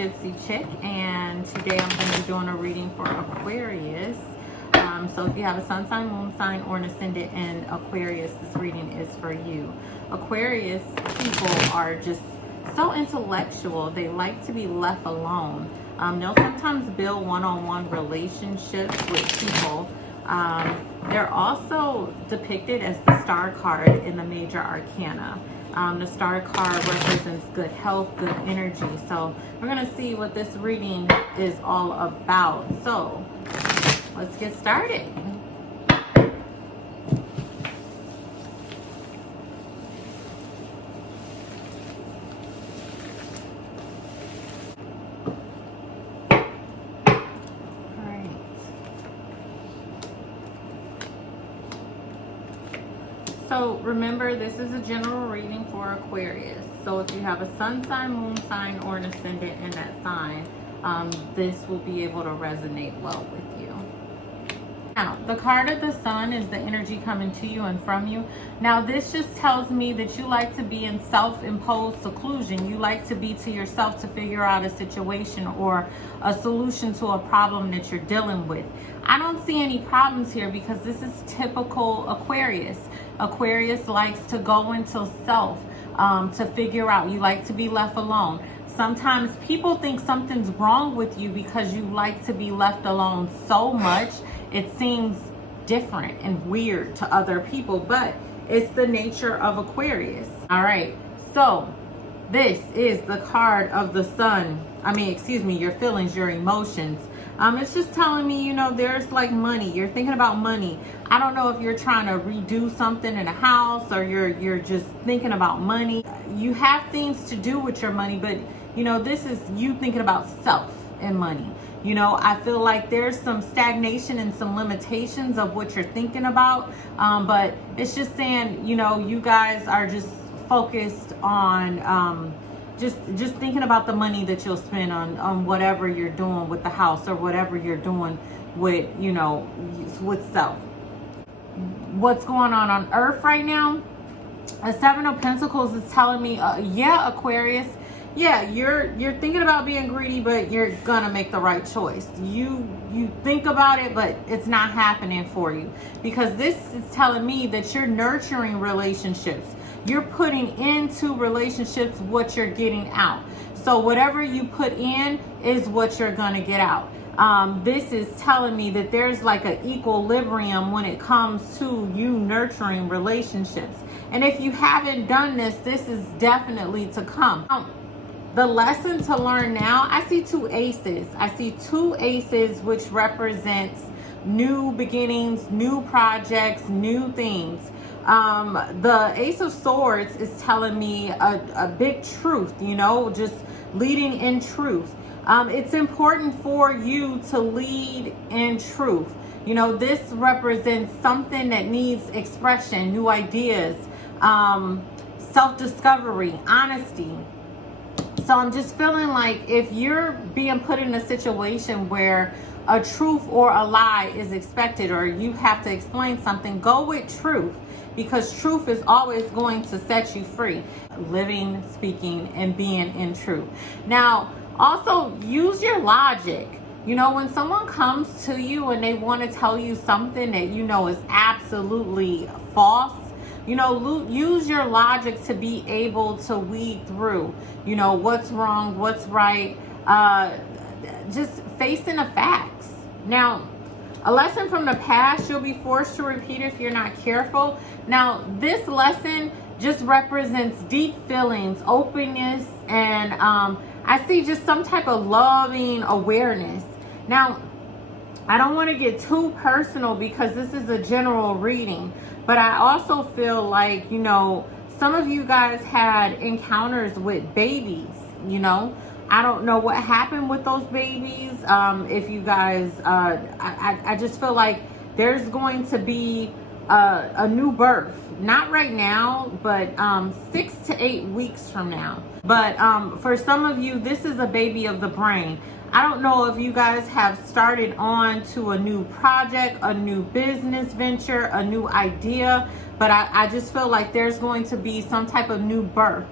Gypsy Chick, and today I'm going to be doing a reading for Aquarius. So if you have a sun sign, moon sign, or an ascendant in Aquarius, this reading is for you. Aquarius people are just so intellectual. They like to be left alone. They'll sometimes build one-on-one relationships with people. They're also depicted as the star card in the major arcana. The star card represents good health, good energy. So we're going to see what this reading is all about. So let's get started. So remember, this is a general reading for Aquarius. So if you have a sun sign, moon sign, or an ascendant in that sign, this will be able to resonate well with you. Now, the card of the sun is the energy coming to you and from you. Now, this just tells me that you like to be in self-imposed seclusion. You like to be to yourself to figure out a situation or a solution to a problem that you're dealing with. I don't see any problems here because this is typical Aquarius. Aquarius likes to go into self to figure out. You like to be left alone. Sometimes people think something's wrong with you because you like to be left alone so much. It seems different and weird to other people, but it's the nature of Aquarius. All right, so this is the card of the sun. Your feelings, your emotions. It's just telling me, you know, there's like money. You're thinking about money. I don't know if you're trying to redo something in a house or you're just thinking about money. You have things to do with your money, but you know, this is you thinking about self and money. You know, I feel like there's some stagnation and some limitations of what you're thinking about. But it's just saying, you know, you guys are just focused on just thinking about the money that you'll spend on whatever you're doing with the house or whatever you're doing with, you know, with self. What's going on Earth right now? A Seven of Pentacles is telling me, yeah, Aquarius, yeah, you're thinking about being greedy, but you're gonna make the right choice. You think about it, but it's not happening for you, because this is telling me that you're nurturing relationships. You're putting into relationships what you're getting out. So whatever you put in is what you're gonna get out. This is telling me that there's like an equilibrium when it comes to you nurturing relationships. And if you haven't done this, this is definitely to come. The lesson to learn now, I see two aces. I see two aces, which represents new beginnings, new projects, new things. The Ace of Swords is telling me a big truth, you know, just leading in truth. It's important for you to lead in truth. You know, this represents something that needs expression, new ideas, self-discovery, honesty. So I'm just feeling like if you're being put in a situation where a truth or a lie is expected, or you have to explain something, go with truth, because truth is always going to set you free. Living, speaking, and being in truth. Now, also use your logic. You know, when someone comes to you and they want to tell you something that you know is absolutely false, you know, use your logic to be able to weed through, you know, what's wrong, what's right, just facing the facts. Now, a lesson from the past, you'll be forced to repeat if you're not careful. Now, this lesson just represents deep feelings, openness, and I see just some type of loving awareness. Now, I don't want to get too personal because this is a general reading, but I also feel like, you know, some of you guys had encounters with babies, you know. I don't know what happened with those babies. If you guys, I just feel like there's going to be a new birth. Not right now, but 6 to 8 weeks from now. But for some of you, this is a baby of the brain. I don't know if you guys have started on to a new project, a new business venture, a new idea, but I just feel like there's going to be some type of new birth.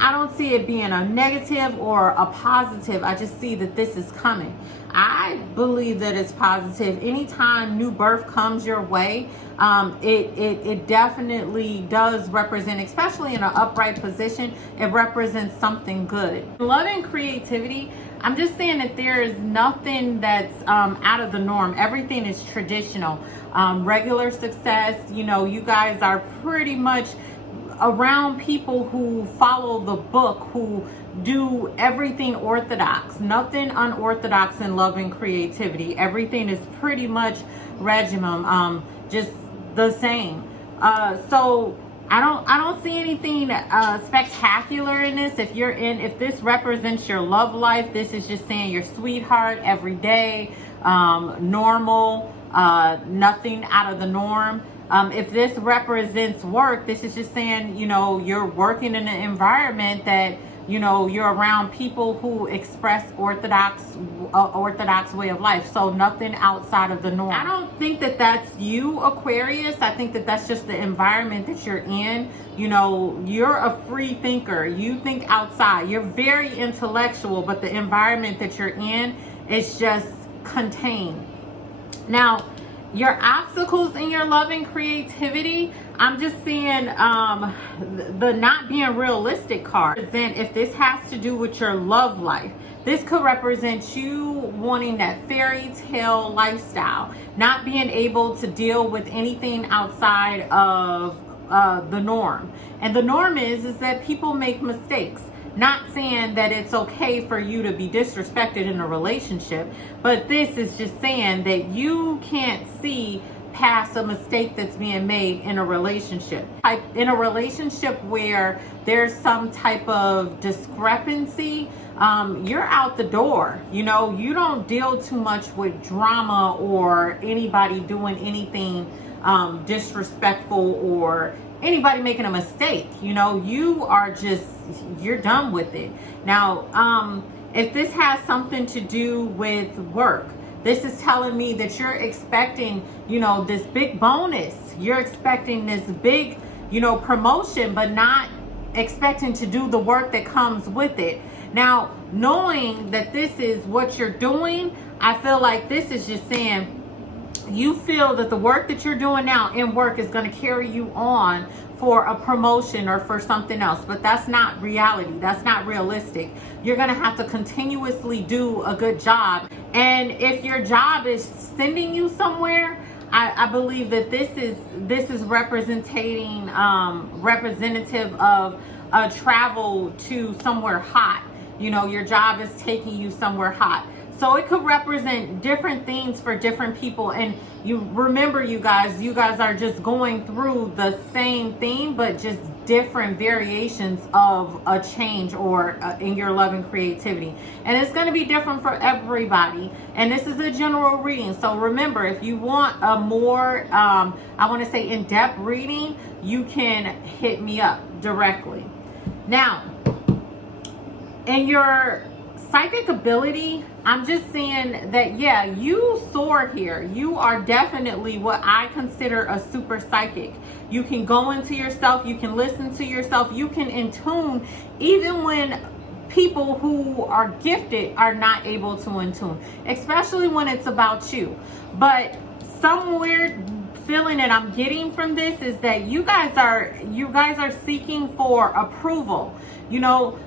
I don't see it being a negative or a positive. I just see that this is coming. I believe that it's positive. Anytime new birth comes your way, it definitely does represent, especially in an upright position, it represents something good. Love and creativity, I'm just saying that there is nothing that's out of the norm. Everything is traditional. Regular success, you know, you guys are pretty much around people who follow the book, who do everything orthodox, nothing unorthodox in love and creativity. Everything is pretty much regimen, just the same. So I don't see anything spectacular in this. If this represents your love life, this is just saying your sweetheart, every day, normal, nothing out of the norm. If this represents work, this is just saying, you know, you're working in an environment that, you know, you're around people who express orthodox way of life. So nothing outside of the norm. I don't think that that's you, Aquarius. I think that that's just the environment that you're in. You know, you're a free thinker. You think outside. You're very intellectual, but the environment that you're in is just contained. Now, your obstacles in your love and creativity, I'm just seeing the not being realistic card. Then if this has to do with your love life, this could represent you wanting that fairy tale lifestyle, not being able to deal with anything outside of the norm. And the norm is that people make mistakes. Not saying that it's okay for you to be disrespected in a relationship, but this is just saying that you can't see past a mistake that's being made in a relationship. In a relationship where there's some type of discrepancy, you're out the door. You know, you don't deal too much with drama or anybody doing anything disrespectful or anybody making a mistake. You know, you're done with it. Now, if this has something to do with work, this is telling me that you're expecting, you know, this big bonus. You're expecting this big, you know, promotion, but not expecting to do the work that comes with it. Now, knowing that this is what you're doing, I feel like this is just saying you feel that the work that you're doing now in work is going to carry you on for a promotion or for something else, but that's not reality. That's not realistic. You're going to have to continuously do a good job. And if your job is sending you somewhere, I believe that this is representing representative of travel to somewhere hot. You know, your job is taking you somewhere hot. So it could represent different things for different people. And you remember, you guys are just going through the same thing, but just different variations of a change or in your love and creativity. And it's going to be different for everybody. And this is a general reading. So remember, if you want a more, I want to say in-depth reading, you can hit me up directly. Now, in your psychic ability, I'm just saying that, yeah, you soar here. You are definitely what I consider a super psychic. You can go into yourself, you can listen to yourself, you can in-tune even when people who are gifted are not able to in-tune, especially when it's about you. But somewhere feeling that I'm getting from this is that you guys are seeking for approval. You know,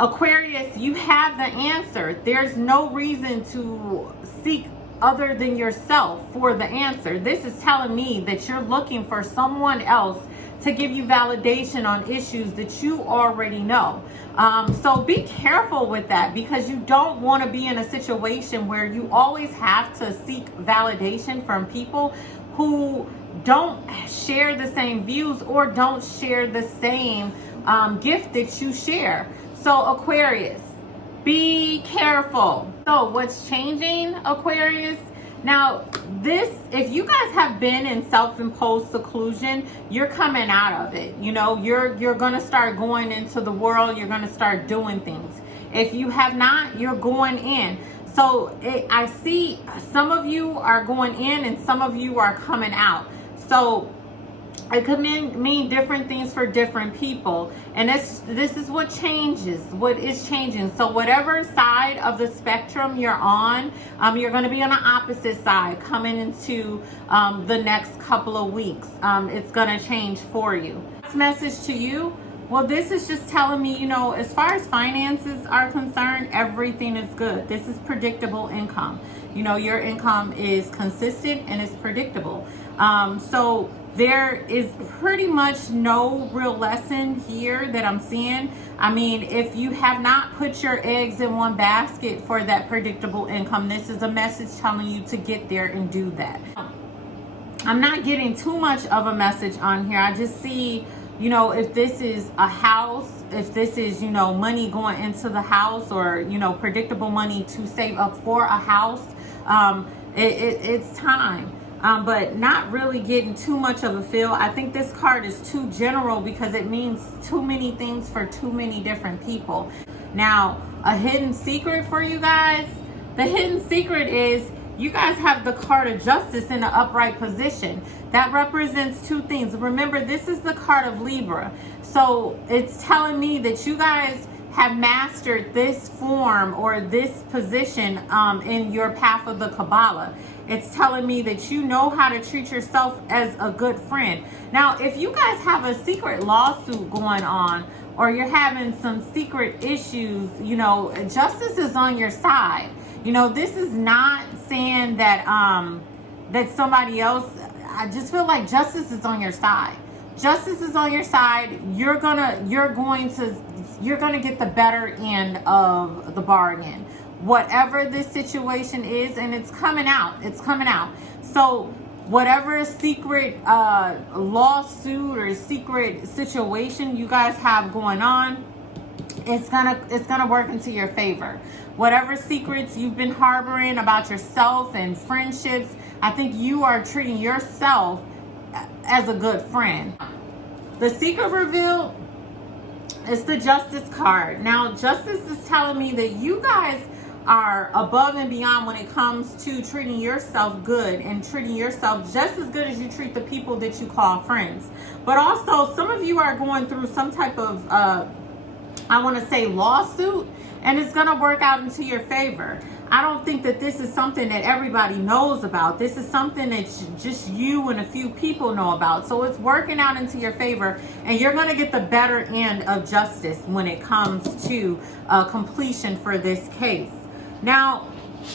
Aquarius, you have the answer. There's no reason to seek other than yourself for the answer. This is telling me that you're looking for someone else to give you validation on issues that you already know. So be careful with that, because you don't want to be in a situation where you always have to seek validation from people who don't share the same views or don't share the same gift that you share. So Aquarius, be careful. So what's changing, Aquarius? Now, if you guys have been in self-imposed seclusion, you're coming out of it. You know, you're going to start going into the world. You're going to start doing things. If you have not, you're going in. So I see some of you are going in and some of you are coming out. So It could mean different things for different people, and this is what changes, what is changing. So whatever side of the spectrum you're on, you're going to be on the opposite side coming into the next couple of weeks. It's going to change for you. This message to you, well, this is just telling me, you know, as far as finances are concerned, everything is good. This is predictable income. You know, your income is consistent and it's predictable. So there is pretty much no real lesson here that I'm seeing. I mean, if you have not put your eggs in one basket for that predictable income, this is a message telling you to get there and do that. I'm not getting too much of a message on here. I just see, you know, if this is a house, if this is, you know, money going into the house, or, you know, predictable money to save up for a house, it's time. But not really getting too much of a feel. I think this card is too general because it means too many things for too many different people. Now, a hidden secret for you guys. The hidden secret is you guys have the card of Justice in the upright position. That represents two things. Remember, this is the card of Libra. So it's telling me that you guys have mastered this form or this position in your path of the Kabbalah. It's telling me that you know how to treat yourself as a good friend. Now, if you guys have a secret lawsuit going on, or you're having some secret issues, you know, justice is on your side. You know, this is not saying that that somebody else. I just feel like justice is on your side. Justice is on your side. You're gonna get the better end of the bargain, whatever this situation is, and it's coming out. It's coming out. So whatever secret lawsuit or secret situation you guys have going on, it's gonna work into your favor. Whatever secrets you've been harboring about yourself and friendships, I think you are treating yourself as a good friend. The secret reveal is the Justice card. Now, Justice is telling me that you guys are above and beyond when it comes to treating yourself good and treating yourself just as good as you treat the people that you call friends. But also, some of you are going through some type of, I want to say, lawsuit, and it's going to work out into your favor. I don't think that this is something that everybody knows about. This is something that just you and a few people know about. So it's working out into your favor, and you're going to get the better end of justice when it comes to completion for this case. Now,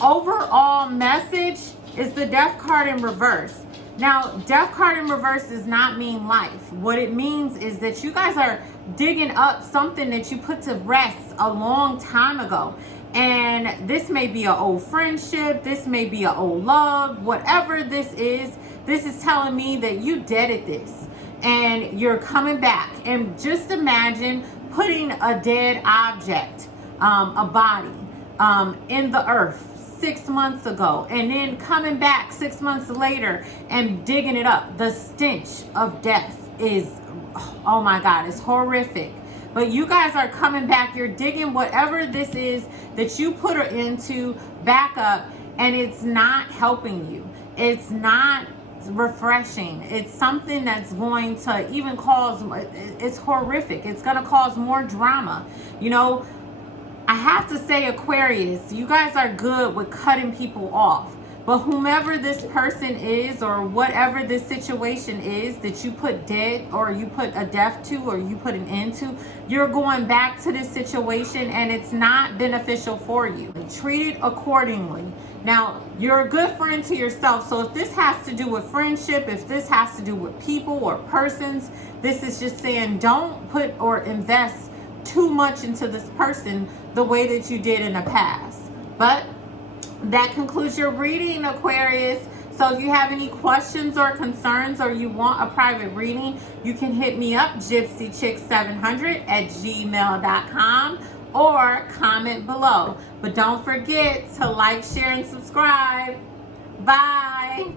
overall message is the Death card in reverse. Now, Death card in reverse does not mean life. What it means is that you guys are digging up something that you put to rest a long time ago. And this may be an old friendship, this may be an old love, whatever this is telling me that you deaded this and you're coming back. And just imagine putting a dead object, a body, in the earth 6 months ago, and then coming back 6 months later and digging it up. The stench of death is, oh my God, it's horrific. But you guys are coming back. You're digging whatever this is that you put her into back up, and it's not helping you. It's not refreshing. It's something that's going to even cause, it's horrific. It's going to cause more drama. You know, I have to say, Aquarius, you guys are good with cutting people off. But whomever this person is, or whatever this situation is that you put dead, or you put a death to, or you put an end to, you're going back to this situation and it's not beneficial for you. Treat it accordingly. Now, you're a good friend to yourself. So if this has to do with friendship, if this has to do with people or persons, this is just saying don't put or invest too much into this person the way that you did in the past. But that concludes your reading, Aquarius. So if you have any questions or concerns, or you want a private reading, you can hit me up, gypsychick700@gmail.com, or comment below. But don't forget to like, share, and subscribe. Bye.